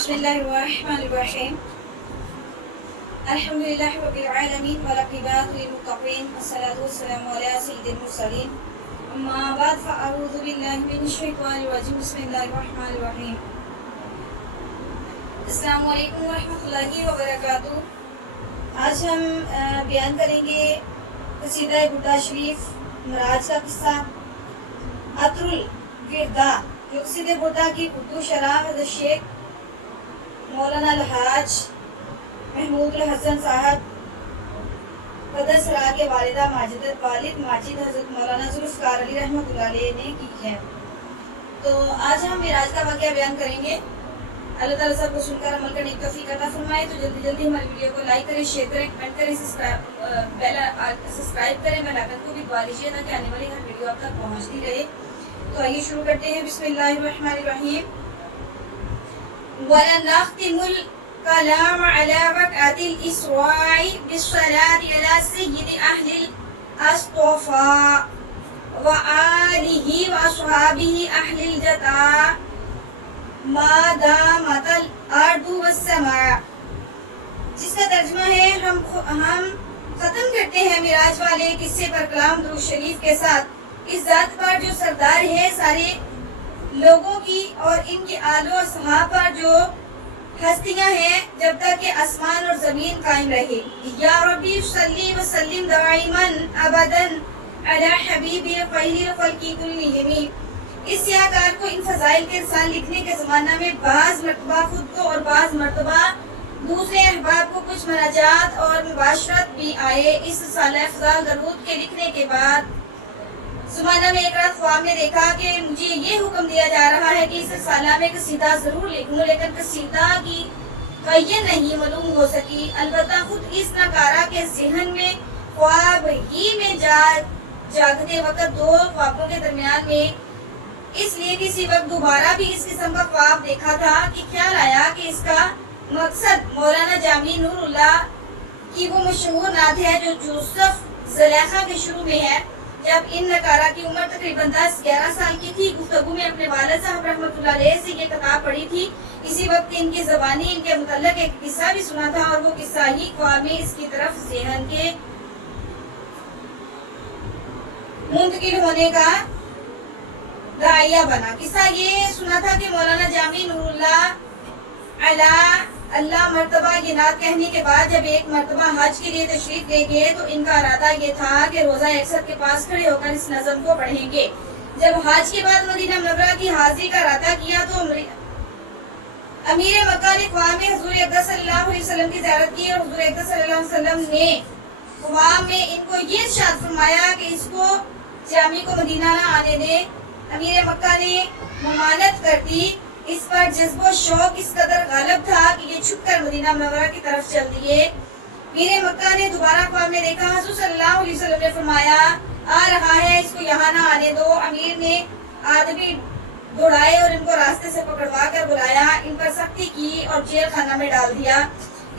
बिस्मिल्लाहिर्रहमानिर्रहीम अल्हम्दुलिल्लाहि रब्बिल आलमीन वल-अक़ीबतु लिल-मुत्तक़ीन वस्सलातु वस्सलामु अला सय्यिदिल मुरसलीन अम्मा बाद फ़अऊज़ु बिल्लाहि मिनश शैतानिर रजीम बिस्मिल्लाहिर्रहमानिर्रहीम अस्सलामु अलैकुम व रहमतुल्लाहि व बरकातुहू। आज हम बयान करेंगे कसीदा बुर्दा शरीफ मराज का किस्सा अतरुल विरदा, जो कसीदे बुर्दा की उर्दू शरह हज़रत शेख मौलाना अलहाज महमूद हसन साहब कदस सरा के वालिद माजिद हज़रत मौलाना जुल्फ़िकार अली रहमतुल्लाह अलैह ने की है। तो आज हम मिराज का वाक़या बयान करेंगे। अल्लाह ताला सब को सुनकर अमल करने की तौफीक अता फरमाए। तो जल्दी जल्दी हमारी वीडियो को लाइक करें, शेयर करें, कमेंट करें, सब्सक्राइब करें, बेल आइकन को भी दबा लीजिए ताकि आने वाली हर वीडियो आप तक पहुँचती रहे। तो आइए शुरू करते हैं। बिस्मिल्लाहिर्रहमानिर्रहीम। वलनख्तिमुल कलाम अला रकअतिल इस्राई बिस्सलाति अला सय्यिदि अहलिल अस्तफ़ा व आलिहि व अस्हाबिहि अहलिल जता मादामतल अर्दु वस्समा। जिसका तर्जुमा है हम खत्म करते हैं मिराज वाले किस्से पर कलाम दुरूद शरीफ के साथ इस जात पर जो सरदार है सारे लोगों की और इनके आलो और सहाब पर जो हस्तियां हैं जब तक कि आसमान और जमीन कायम रहे। या रब्बी सल्ली व सल्लिम दाइमन अबदन अला हबीबी खैरिल खल्क़ि कुल्लिहिम। इस याकार को इन फजाइल के इंसान लिखने के ज़माना में बाज़ मरतबा खुद को और बाज़ मरतबा दूसरे अहबाब को कुछ मनाजात और मुबाशरत भी आए। इस साले अफ़ज़ाल दरूद के लिखने के बाद ज़माना में एक रात ख्वाब में देखा कि मुझे ये हुक्म दिया जा रहा है कि इस साला में कसीदा ज़रूर लिखूं, लेकिन कसीदा की कैफियत नहीं मालूम हो सकी। अलबत्ता खुद इस नकारा के ज़हन में ख्वाब ही में जागते वक्त दो ख्वाबों के दरमियान में इसलिए किसी वक्त दोबारा भी इस किस्म का ख्वाब देखा था कि ख्याल आया कि इसका मकसद मौलाना जामी नूरुल्लाह की वो मशहूर नात है जो यूसुफ ज़ुलेखा के शुरू में है। जब इन नकारा की उम्र तकरीबन 10-11 साल की थी, गुफ्तगू में अपने वालिद साहब रहमतुल्लाह अलैह से ये किताब पढ़ी थी। इसी वक्त इनकी ज़बानी इनके मुतल्लिक़ एक किस्सा भी सुना था और वो किस्सा ही ख्वाब में इसकी तरफ ज़हन के मुंतकिल होने का दाइया बना। किस्सा ये सुना था कि मौलाना जामी नूरुल्लाह अला अल्लाह मर्तबा ये नात कहने के बाद जब एक मर्तबा हज के लिए तशरीफ ले गए तो इनका इरादा ये था कि रोजा 61 के पास खड़े होकर इस नज़म को पढ़ेंगे। जब हज के बाद मदीना मुनव्वरा की हाजिरी का इरादा किया तो अमीर मक्का ने ख्वाब में हुजूर अक़दस सल्लल्लाहु अलैहि वसल्लम की ज़ियारत की और हुजूर अक़दस सल्लल्लाहु अलैहि वसल्लम ने ख्वाब में इनको ये इरशाद फरमाया कि इसको जामी को मदीना ना आने दे। अमीर मक्का ने ममानत कर दी। इस पर जज्बो शौक इस कदर गालिब था कि ये छुपकर मदीना मुनव्वरा की तरफ चल दिए। मीर मक्का ने दोबारा ख्वाब में देखा हुजूर सल्लल्लाहु अलैहि वसल्लम ने फरमाया आ रहा है, इसको यहाँ ना आने दो। अमीर ने आदमी दौड़ाए और इनको रास्ते से पकड़वा कर बुलाया, इन पर सख्ती की और जेल खाना में डाल दिया।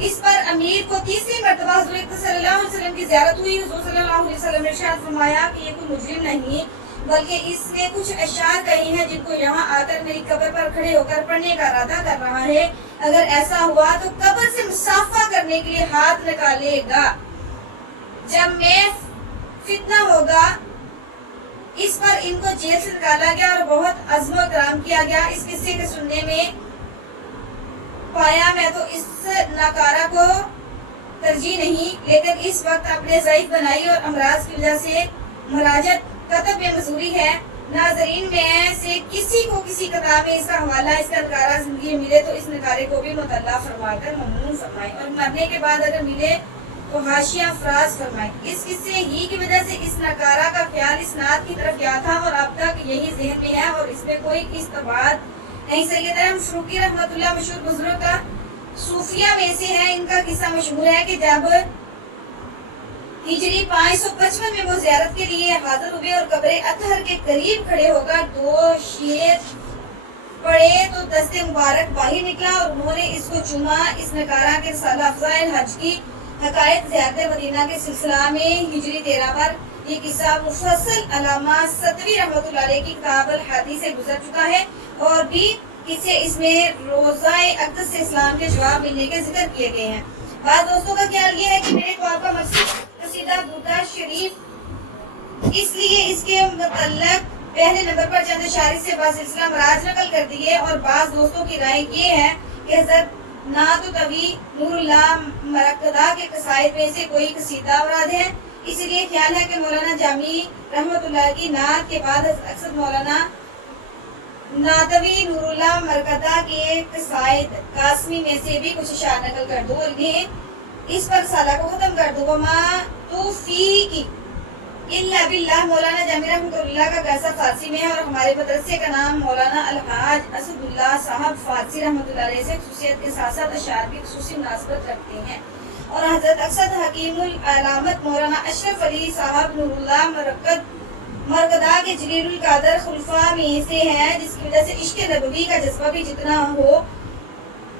इस पर अमीर को तीसरी मर्तबा हुजूर सल्लल्लाहु अलैहि वसल्लम की ज़ियारत हुई। हुजूर सल्लल्लाहु अलैहि वसल्लम ने इरशाद फरमाया कि ये कोई मुजरिम नहीं बल्कि इसने कुछ अशार कही हैं जिनको यहाँ आकर मेरी कब्र पर खड़े होकर पढ़ने का इरादा कर रहा है। अगर ऐसा हुआ तो कब्र से मुसाफा करने के लिए हाथ निकालेगा। जब मैं फितना होगा इस पर इनको जेल से निकाला गया और बहुत अज़्म व कराम किया गया। इस किस्से के सुनने में पाया मैं तो इस नकारा को तरजीह नहीं, लेकिन इस वक्त अपने ज़ईफ़ बनाई और अमराज की वजह से मुराजत कतब में मजबूरी है। नाजरीन में से किसी को किसी किताब में इसका हवाला इसका नकारा जिंदगी मिले तो इस नकारे को भी मुतल्ला फरमाकर ममनून फरमाए और मरने के बाद अगर मिले तो हाशिया फराज फरमाए। इस किस्से ही की वजह से इस नकारा का ख्याल इस नात की तरफ गया था और अब तक यही ज़हन में है और इसमें कोई इस्तबाद नहीं। सैयद शौकी रहमतुल्लाह मशहूर बुजुर्ग का सूफिया में से है। इनका किस्सा मशहूर है कि जब हिजरी 555 में वो ज़ियारत के लिए हाजिर हुए और कब्र अतहर के करीब खड़े होकर दो शेर पढ़े तो दस्ते मुबारक बाहर निकला और उन्होंने इसको चुमा। इस नकारा के साला अफ़ज़ाइल हज की हकायत ज़ियारत मदीना के सिलसिला में हिजरी 13 पर ये किस्सा मुफस्सल अलामा सतवी रहमतुल्लाह अलैह की किताब अल हदीस से गुजर चुका है और भी किस्से इसमें रोज़ा अक़दस से इस्लाम के जवाब मिलने के जिक्र किए गए हैं। बाद दोस्तों का ख्याल ये है कि मेरे कॉल का मकसद कसीदा दुरूद शरीफ, इसलिए इसके मुतल्लक पहले नंबर पर चंद शायरी से बासिलसिला मराज नकल कर दिए। और बाज़ दोस्तों की राय ये है कि हज़रत नात तवी नूरुल्लाह मरकदा के कसाइद में से कोई कसीदा औराद है। इसलिए ख्याल है कि मौलाना जामी रहमतुल्लाह की नात के बाद अक्सर मौलाना नातवी नूरुल्लाह मरकदा के कसाइद कासमी में से भी कुछ शायर नकल कर दो। इन्हें इस पर साला को खत्म कर दो। वमा तौफीकी इल्ला बिल्लाह। मौलाना जामी रहमतुल्लाह का गासा फारसी में है और हमारे मदरसे का नाम मौलाना अलहाज असदुल्लाह साहब फारसी रहमतुल्लाह अलैह से खुसूसियत के साथ साथ अशार की खुसूसी मुनासबत रखते हैं। और हजरत अक्सद हकीमुल अलामत मौलाना अशरफ अली साहब नूरुल्लाह मरकदा के जलीलुल कादर खुलफा में से है, जिसकी वजह से इश्क नबवी का जज्बा भी जितना हो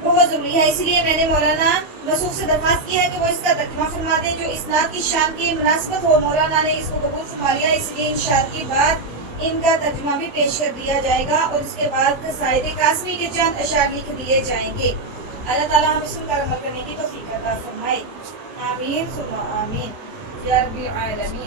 बहुत जरूरी है। इसलिए मैंने मौलाना मसूद से दरख्वास्त की है कि वो इसका तर्जुमा फरमा दें जो इस्नाद की शान की मुनासबत हो। मौलाना ने इसको कबूल फरमा लिया, इसलिए इंशाअल्लाह की बात इनका तर्जुमा भी पेश कर दिया जाएगा और इसके बाद कसाइद कासमी के चंद अशार लिख दिए जाएंगे। अल्लाह ताला हम इस पर अमल करने की तौफीक अता फरमाए। आमीन सुम्मा आमीन या रब्बिल आलमीन।